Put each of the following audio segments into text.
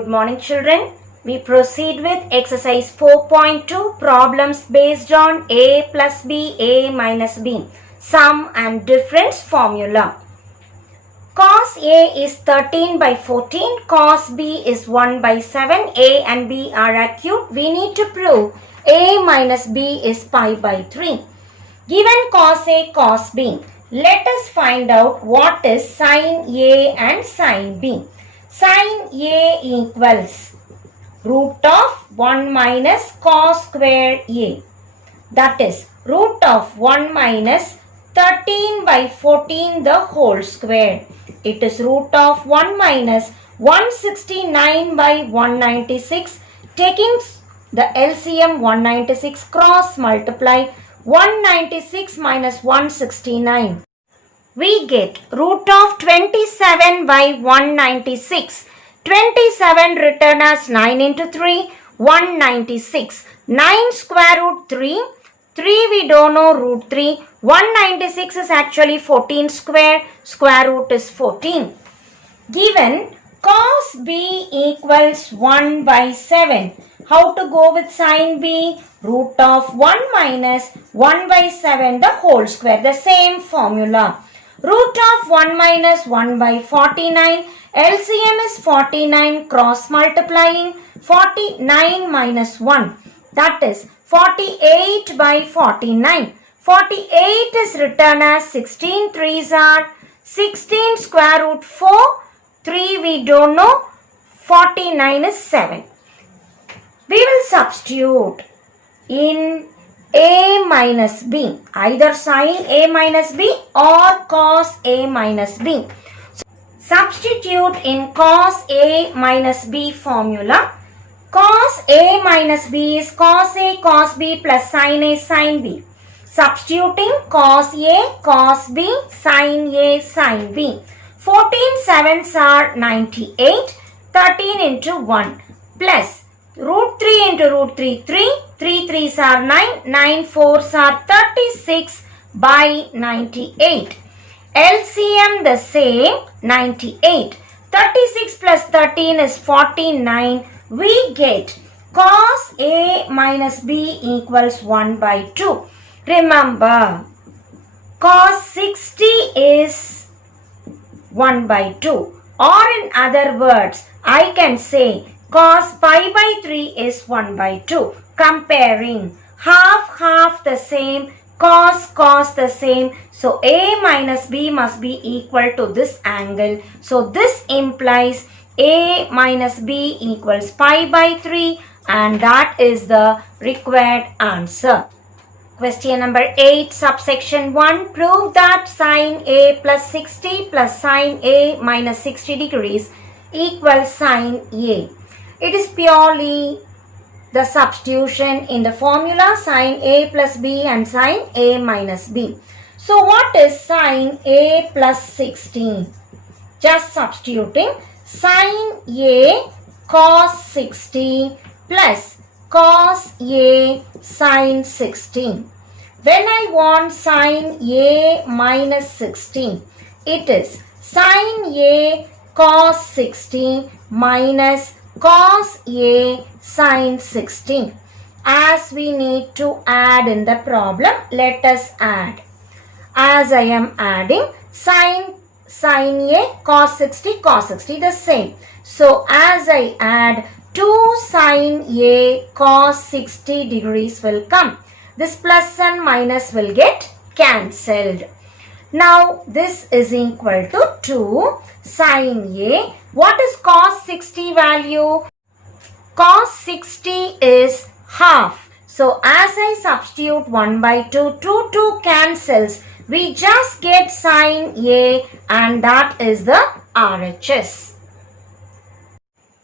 Good morning, children. We proceed with exercise 4.2, problems based on a plus b, a minus b, sum and difference formula. Cos a is 13 by 14, cos b is 1 by 7, a and b are acute. We need to prove a minus b is pi by 3. Given cos a, cos b, let us find out what is sin a and sin b. Sin a equals root of 1 minus cos square a. That is root of 1 minus 13 by 14 the whole square. It is root of 1 minus 169 by 196. Taking the LCM 196 cross multiply 196 minus 169. We get root of 27 by 196. 27 written as 9 into 3, 196. 9 square root 3. 3 we don't know root 3. 196 is actually 14 square. Square root is 14. Given cos b equals 1 by 7. How to go with sin b? Root of 1 minus 1 by 7 the whole square. The same formula. Root of 1 minus 1 by 49. LCM is 49 cross multiplying 49 minus 1. That is 48 by 49. 48 is written as 16 3s are 16 square root 4. 3 we don't know. 49 is 7. We will substitute in a minus b, either sin a minus b or cos a minus b. So, substitute in cos a minus b formula. Cos a minus b is cos a cos b plus sin a sin b. Substituting cos a cos b sin a sin b. 14 7s are 98. 13 into 1 plus root 3 into root 3, 3. 3 3s are 9. 9 4s are 36 by 98. LCM the same, 98. 36 plus 13 is 49. We get cos a minus b equals 1 by 2. Remember, cos 60 is 1 by 2. Or in other words, I can say cos pi by 3 is 1 by 2. Comparing half the same, cos the same. So a minus b must be equal to this angle. So this implies a minus b equals pi by 3 and that is the required answer. Question number 8, subsection 1. Prove that sin a plus 60 plus sin a minus 60 degrees equals sin a. It is purely the substitution in the formula sin a plus b and sin a minus b. So what is sin a plus 16? Just substituting sin a cos 60 plus cos a sin 16. When I want sin a minus 16, it is sin a cos 60 minus cos a sin 16. As we need to add in the problem, let us add. As I am adding sin a cos 60 the same. So as I add 2 sin a cos 60 degrees will come. This plus and minus will get cancelled. Now this is equal to 2 sin a. What is cos 60 value? Cos 60 is half. So as I substitute 1 by 2, 2 cancels. We just get sin a and that is the RHS.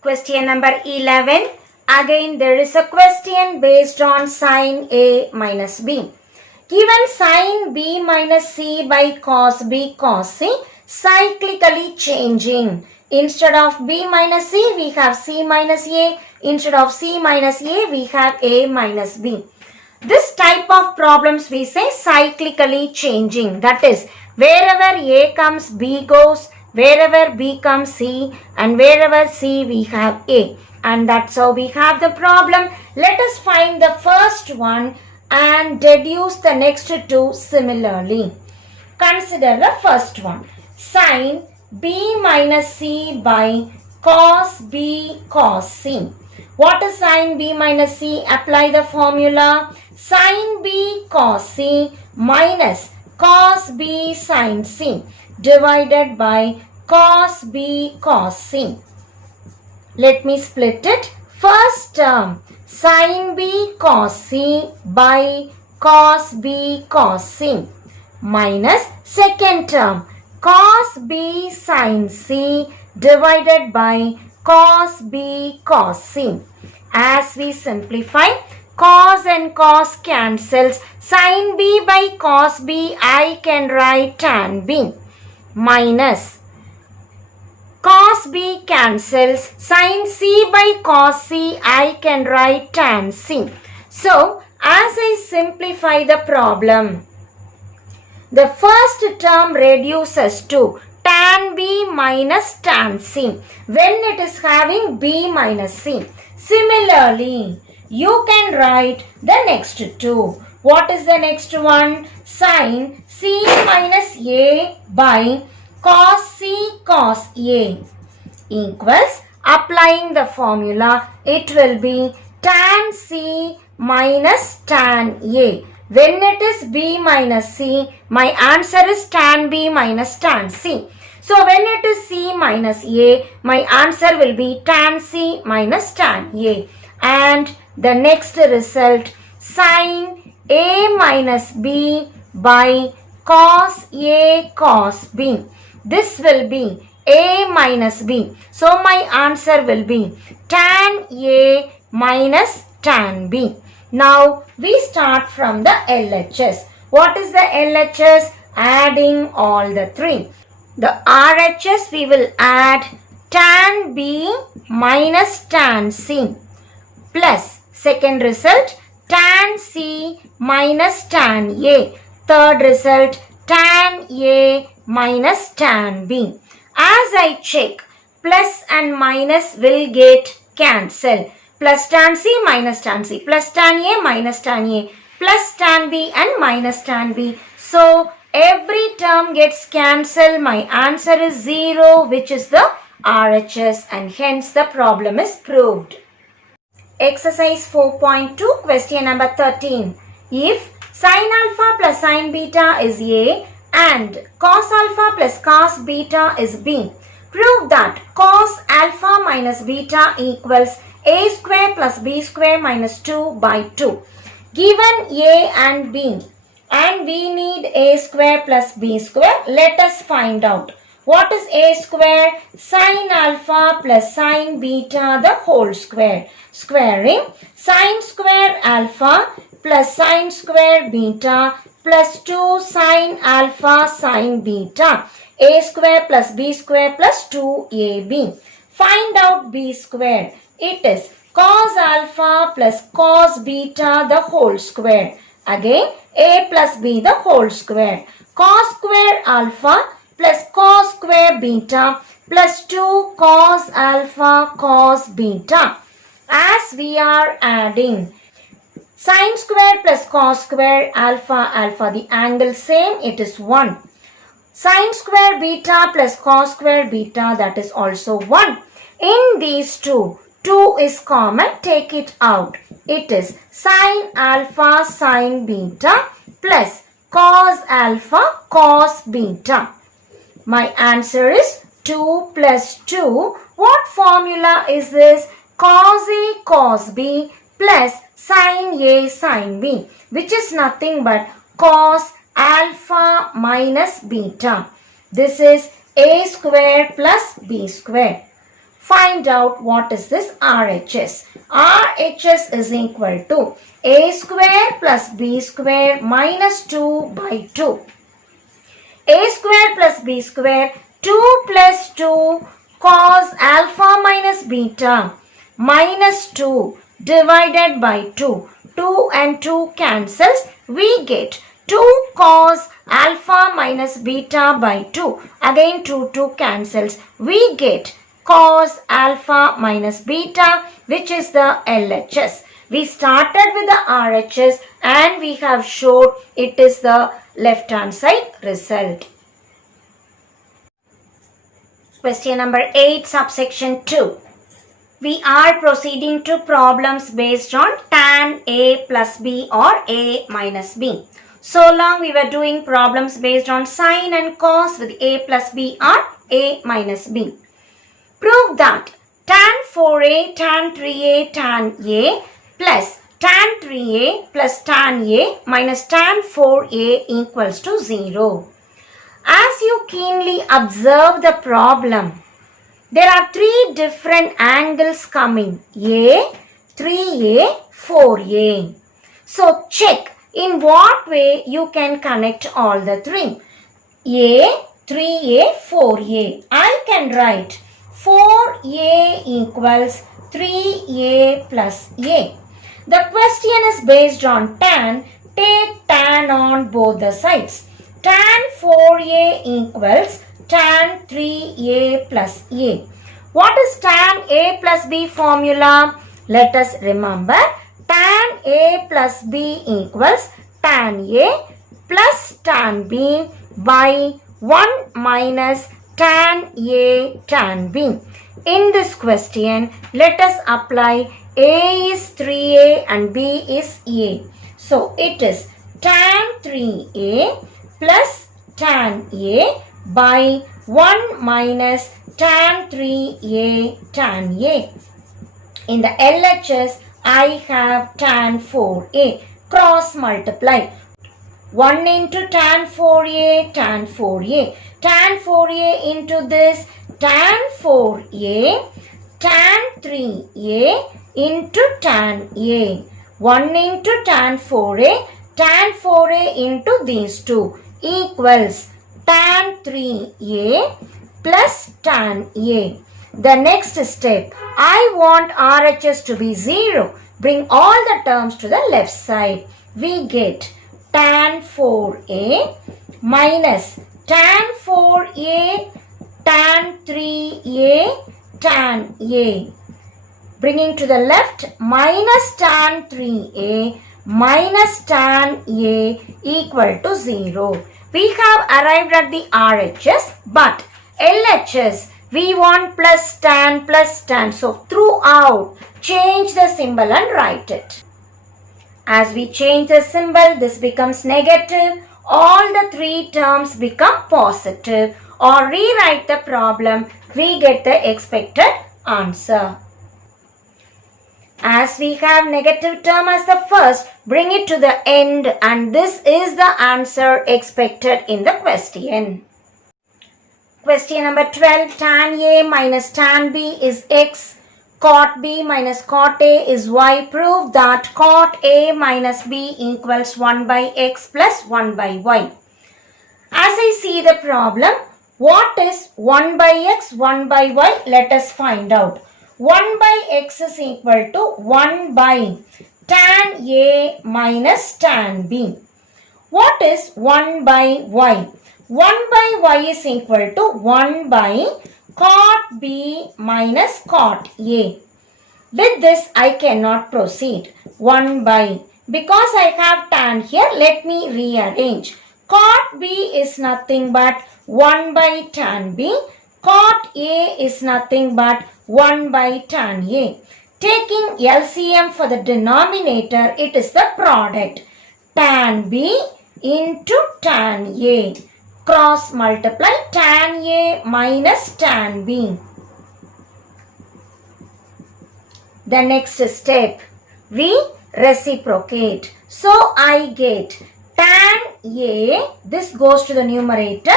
Question number 11. Again there is a question based on sin a minus b. Given sin b minus c by cos b cos c, cyclically changing. Instead of b minus c, we have c minus a. Instead of c minus a, we have a minus b. This type of problems we say cyclically changing. That is, wherever a comes, b goes. Wherever B comes C, and wherever C we have A. And that's how we have the problem. Let us find the first one and deduce the next two similarly. Consider the first one. Sin B minus C by cos B cos C. What is sin B minus C? Apply the formula. Sin B cos C minus cos B sin C divided by cos B cos C. Let me split it. First term, sin B cos C by cos B cos C minus second term, cos B sin C divided by cos B cos C. As we simplify, cos and cos cancels. Sin B by cos B, I can write tan B minus cos B cancels. Sin C by cos C, I can write tan C. So, as I simplify the problem, the first term reduces to tan B minus tan C when it is having B minus C. Similarly, you can write the next two. What is the next one? Sin C minus A by cos C cos A equals, applying the formula, it will be tan C minus tan A. When it is B minus C, my answer is tan B minus tan C. So when it is C minus A, my answer will be tan C minus tan A. And the next result, sin A minus B by cos A cos B. This will be A minus B. So my answer will be tan A minus tan B. Now we start from the LHS. What is the LHS? Adding all the three. The RHS we will add tan B minus tan C plus second result tan C minus tan A. Third result tan A minus tan B. As I check, plus and minus will get cancelled. Plus tan C minus tan C, plus tan A minus tan A, plus tan B and minus tan B. So, every term gets cancelled. My answer is 0, which is the RHS, and hence the problem is proved. Exercise 4.2, question number 13. If sin alpha plus sin beta is A and cos alpha plus cos beta is B, prove that cos alpha minus beta equals A square plus B square minus 2 by 2. Given A and B, and we need A square plus B square, let us find out. What is A square? Sin alpha plus sin beta the whole square. Squaring sin square alpha plus sin square beta plus 2 sin alpha sin beta. A square plus B square plus 2AB. Find out B square. It is cos alpha plus cos beta the whole square. Again, A plus B the whole square. Cos square alpha plus cos square beta plus 2 cos alpha cos beta. As we are adding sin square plus cos square alpha alpha, the angle same, it is 1. Sin square beta plus cos square beta, that is also 1. In these two, 2 is common, take it out. It is sin alpha sin beta plus cos alpha cos beta. My answer is 2 plus 2. What formula is this? Cos A cos B plus sin A sin B, which is nothing but cos alpha minus beta. This is A square plus B square. Find out what is this RHS. RHS is equal to A square plus B square minus 2 by 2. A square plus B square, 2 plus 2 cos alpha minus beta minus 2 divided by 2. 2 and 2 cancels. We get 2 cos alpha minus beta by 2. Again 2 cancels. We get cos alpha minus beta, which is the LHS. We started with the RHS and we have showed it is the left hand side result. Question number 8, subsection 2. We are proceeding to problems based on tan A plus B or A minus B. So long we were doing problems based on sine and cos with A plus B or A minus B. Prove that tan 4A, tan 3A, tan A plus tan 3A plus tan A minus tan 4A equals to 0. As you keenly observe the problem, there are 3 different angles coming, A, 3A, 4A. So check in what way you can connect all the 3. A, 3A, 4A. I can write 4A equals 3A plus A. The question is based on tan. Take tan on both the sides. Tan 4A equals tan 3A plus A. What is tan A plus B formula? Let us remember. Tan A plus B equals tan A plus tan B by 1 minus tan A tan B. In this question, let us apply A is 3A and B is A. So, it is tan 3A plus tan A by 1 minus tan 3A tan A. In the LHS, I have tan 4A. Cross multiply. 1 into tan 4A, tan 4A. Tan 4A into this, tan 4A, tan 3A into tan A. 1 into tan 4A into these two equals tan 3A plus tan A. The next step, I want RHS to be 0. Bring all the terms to the left side. We get tan 4A minus tan 4A tan 3A tan A. Bringing to the left, minus tan 3A minus tan A equal to 0. We have arrived at the RHS, but LHS, we want plus tan. So, throughout, change the symbol and write it. As we change the symbol, this becomes negative. All the 3 terms become positive. Or rewrite the problem, we get the expected answer. As we have negative term as the first, bring it to the end, and this is the answer expected in the question. Question number 12, tan A minus tan B is X, cot B minus cot A is Y. Prove that cot A minus B equals 1 by X plus 1 by Y. As I see the problem, what is 1 by X, 1 by Y? Let us find out. 1 by X is equal to 1 by tan A minus tan B. What is 1 by Y? 1 by Y is equal to 1 by cot B minus cot A. With this, I cannot proceed. 1 by, because I have tan here, let me rearrange. Cot B is nothing but 1 by tan B. Cot A is nothing but 1 by tan A. Taking LCM for the denominator, it is the product. Tan B into tan A. Cross multiply tan A minus tan B. The next step, we reciprocate. So, I get tan A, this goes to the numerator,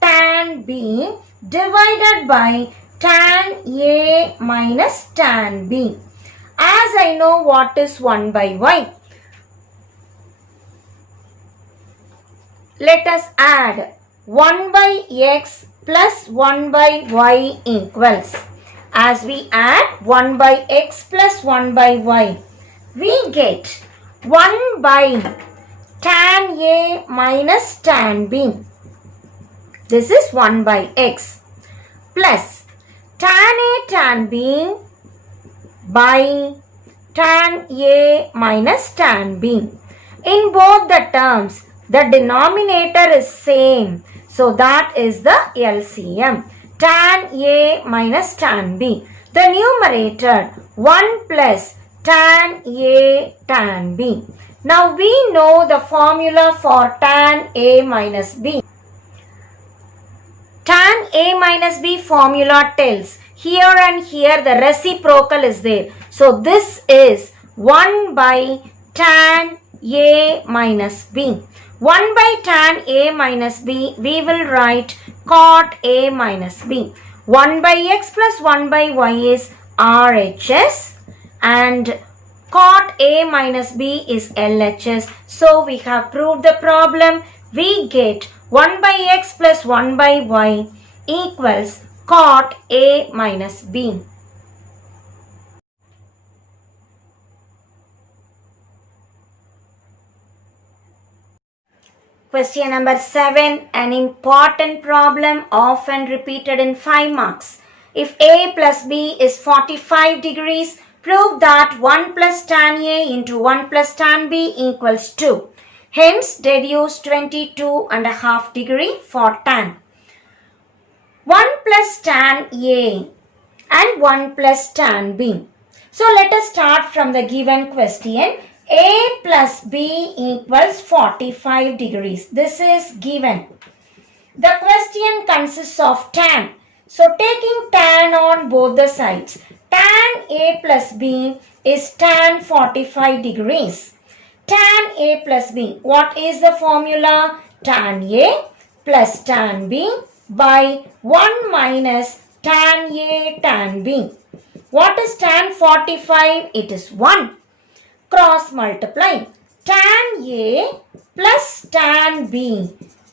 tan B divided by tan A minus tan B. As I know what is 1 by Y, let us add 1 by X plus 1 by Y equals. As we add 1 by X plus 1 by Y, we get 1 by tan A minus tan B. This is 1 by x plus tan A tan B by tan A minus tan B. In both the terms, the denominator is same. So that is the LCM. Tan A minus tan B. The numerator 1 plus tan A tan B. Now we know the formula for tan A minus B. Tan A minus B formula tells here and here the reciprocal is there. So this is 1 by tan A minus B. 1 by tan A minus B, we will write cot A minus B. 1 by x plus 1 by y is RHS and cot A minus B is LHS. So we have proved the problem. We get 1 by x plus 1 by y equals cot A minus B. Question number 7, an important problem often repeated in 5 marks. If A plus B is 45 degrees, prove that 1 plus tan A into 1 plus tan B equals 2. Hence, deduce 22.5 degree for tan. 1 plus tan A and 1 plus tan B. So, let us start from the given question. A plus B equals 45 degrees. This is given. The question consists of tan. So taking tan on both the sides. Tan A plus B is tan 45 degrees. Tan A plus B. What is the formula? Tan A plus tan B by 1 minus tan A tan B. What is tan 45? It is 1. Cross multiply. Tan A plus tan B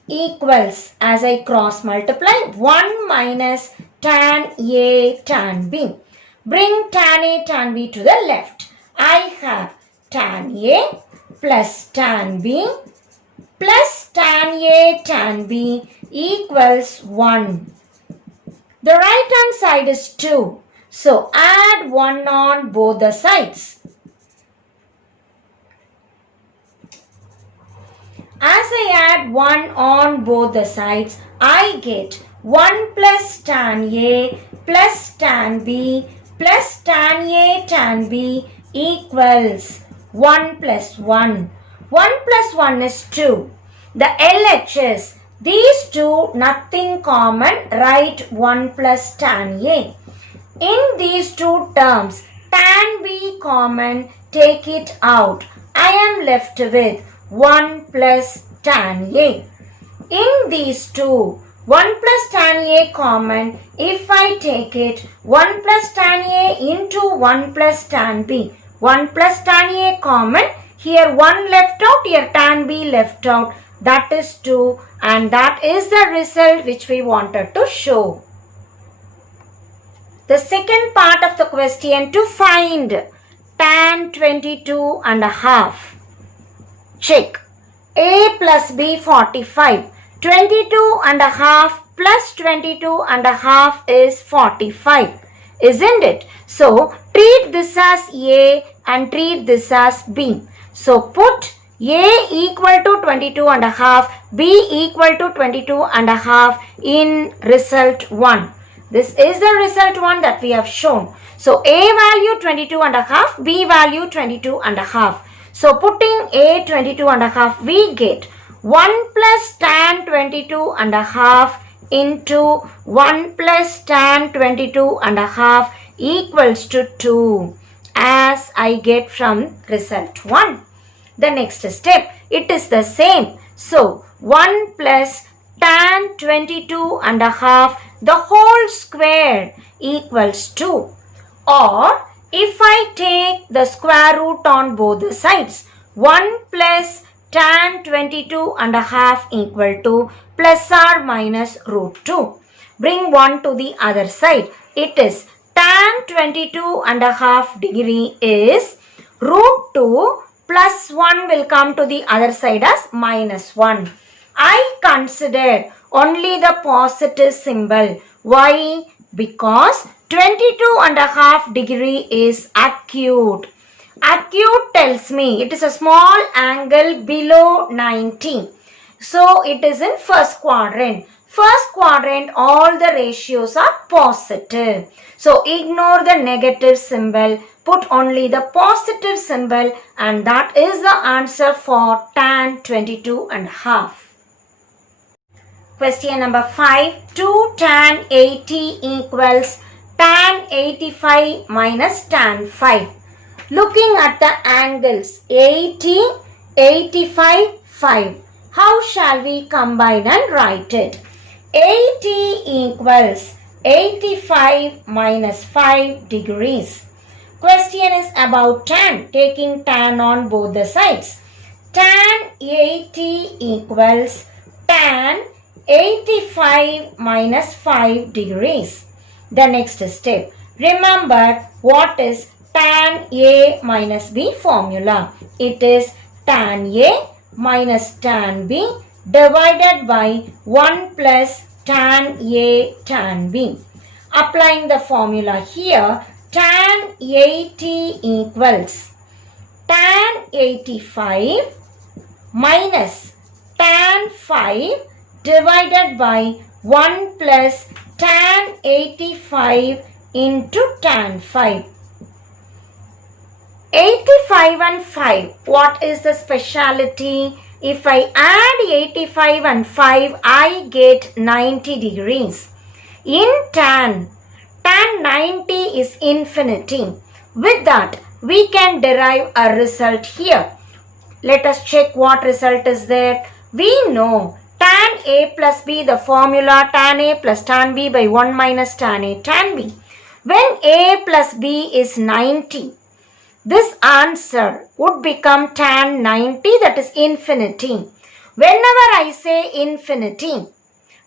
equals, as I cross multiply, 1 minus tan A tan B. Bring tan A tan B to the left. I have tan A plus tan B plus tan A tan B equals 1. The right hand side is 2. So add 1 on both the sides. As I add 1 on both the sides, I get 1 plus tan A plus tan B plus tan A tan B equals 1 plus 1. 1 plus 1 is 2. The LHS, these two nothing common, write 1 plus tan A. In these two terms, tan B common, take it out. I am left with 1 plus tan A. In these two, 1 plus tan A common, if I take it, 1 plus tan A into 1 plus tan B. 1 plus tan A common, here 1 left out, here tan B left out. That is 2 and that is the result which we wanted to show. The second part of the question, to find tan 22.5. Check. A plus B 45. 22.5 plus 22.5 is 45. Isn't it? So, treat this as A and treat this as B. So, put A equal to 22.5, B equal to 22.5 in result 1. This is the result 1 that we have shown. So, A value 22.5, B value 22.5. So, putting A 22.5, we get 1 plus tan 22.5 into 1 plus tan 22.5 equals to 2, as I get from result 1. The next step, it is the same. So, 1 plus tan 22.5 the whole square equals 2. Or, if I take the square root on both the sides, 1 plus tan 22.5 equal to plus or minus root 2. Bring 1 to the other side. It is tan 22.5 degree is root 2 Plus 1 will come to the other side as minus 1. I considered only the positive symbol. Why? Because 22.5 degree is acute. Acute tells me it is a small angle below 90. So it is in first quadrant. First quadrant, all the ratios are positive. So ignore the negative symbol. Put only the positive symbol, and that is the answer for tan 22.5. Question number 5. 2 tan 80 equals tan 85 minus tan 5. Looking at the angles 80, 85, 5. How shall we combine and write it? 80 equals 85 minus 5 degrees. Question is about tan, taking tan on both the sides. Tan 80 equals tan 85 minus 5 degrees. The next step. Remember what is tan A minus B formula. It is tan A minus tan B divided by 1 plus tan A tan B. Applying the formula here, tan 80 equals tan 85 minus tan 5 divided by 1 plus tan 85 into tan 5. 85 and 5, what is the speciality? If I add 85 and 5, I get 90 degrees. In tan 90 is infinity. With that, we can derive a result here. Let us check what result is there. We know tan A plus B, the formula tan A plus tan B by 1 minus tan A tan B. When A plus B is 90, this answer would become tan 90, that is infinity. Whenever I say infinity,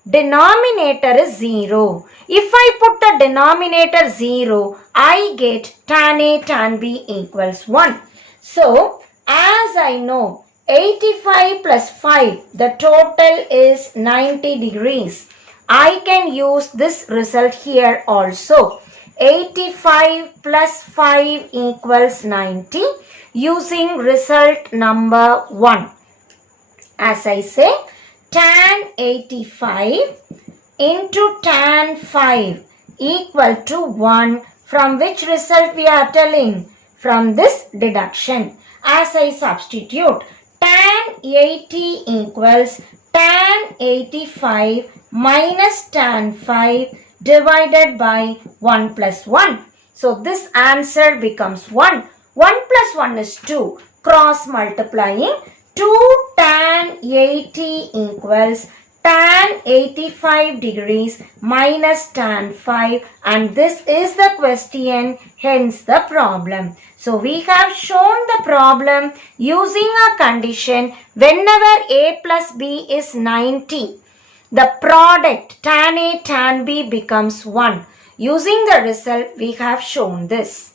denominator is 0. If I put the denominator 0, I get tan A tan B equals 1. So, as I know, 85 plus 5, the total is 90 degrees. I can use this result here also. 85 plus 5 equals 90 using result number 1. As I say, tan 85 into tan 5 equal to 1. From which result we are telling? From this deduction. As I substitute, tan 80 equals tan 85 minus tan 5 divided by 1 plus 1. So this answer becomes 1. 1 plus 1 is 2. Cross multiplying, 2 tan 80 equals tan 85 degrees minus tan 5, and this is the question, hence the problem. So we have shown the problem using a condition whenever A plus B is 90. The product tan A tan B becomes 1. Using the result, we have shown this.